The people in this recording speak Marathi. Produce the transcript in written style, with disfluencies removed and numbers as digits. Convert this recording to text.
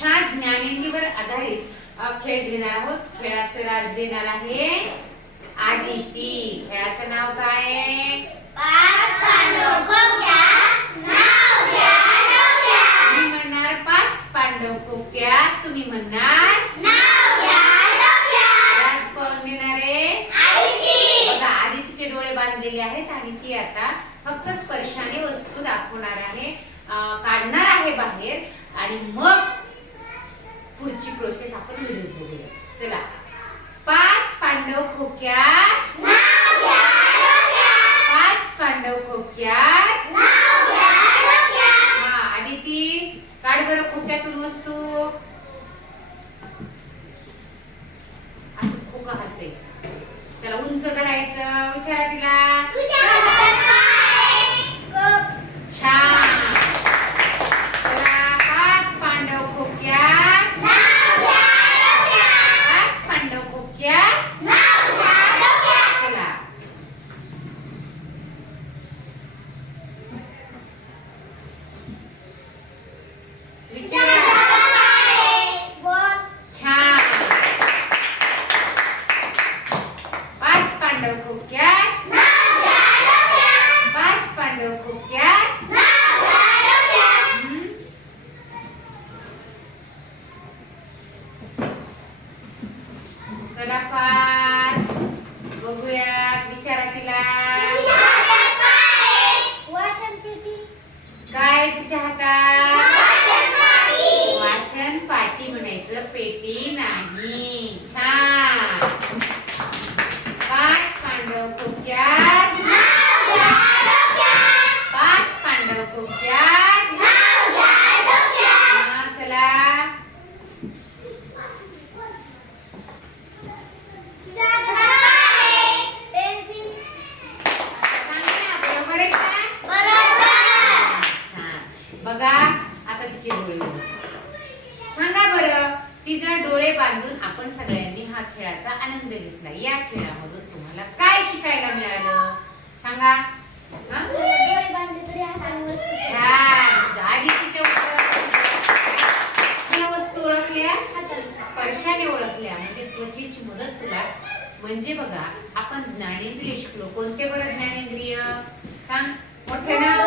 छान ज्ञानेंद्रियावर आधारित खेळ घेणार आहोत. खेळाचं राज देणार आहे आदिती. खेळाचं नाव काय आहे? पाच पांडव खोक्या नाव घ्या डोक्या. मी म्हणणार पाच पांडव खोक्यात, तुम्ही म्हणणार नाव घ्या डोक्या. राज कोण देणार आहे? आदिती. बघा आदितीचे डोळे बांधलेले आहेत आणि ती आता फक्त स्पर्शाने वस्तू दाखवणार आहे, काढणार आहे बाहेर आणि मग पुढची प्रोसेस आपण व्हिडिओ बघूया. चला. पाच पांडव खोक्यात नाव घ्या डोक्या. पाच पांडव खोक्यात नाव घ्या डोक्या. हा आदिती काढ बरं खोक्यातून वस्तू. असं खोकं हलते. चला उंच करायचं. विचारा तिला. तुझ्या हातात काय आहे? कप. छान. चला पाच पांडव खोक्यात नाव घ्या डोक्या. पाच पांडव खोक्यात नाव घ्या डोक्या. चला. तुझ्या विचारा. हातात काय आहे? बॉल. छान. पाच पांडव खोक्यात नाव घ्या डोक्या. पाच पांडव खोक्यात नाव घ्या डोक्या. हम्म. चला फास्ट बघूयात. विचारा तिला. तुझ्या हातात काय आहे? वाचन पेटी. काय तिच्या हातात? वाचन पाटी. वाचन पाटी म्हणायचं, पेटी नाही. छान. पाच पांडव खोक्यात नाव घ्या डोक्या. पाच पांडव खोक्यात नाव घ्या डोक्या. हा, चला. तुझ्या हातात काय आहे? पेन्सिल. सांगा ना, बरोबर आहे का? बरोबर. छान. बघा आता तिचे डोळे उघडा. सांगा बरं, तिला डोळे बांधून आपण सगळ्यांनी हा खेळाचा आनंद घेतला. या खेळामधून तुम्हाला काय शिकायला मिळालं सांगा. हा? डोळे बांधले तरी हाताने वस्तू छान. आदितीच्या उत्तरात या वस्तू ओळखल्या, स्पर्शाने ओळखल्या, म्हणजे त्वचेची मदत तुला. म्हणजे बघा आपण ज्ञानेंद्रिय शिकलो. कोणते बरं ज्ञानेंद्रिय सांग मोठ्यानं?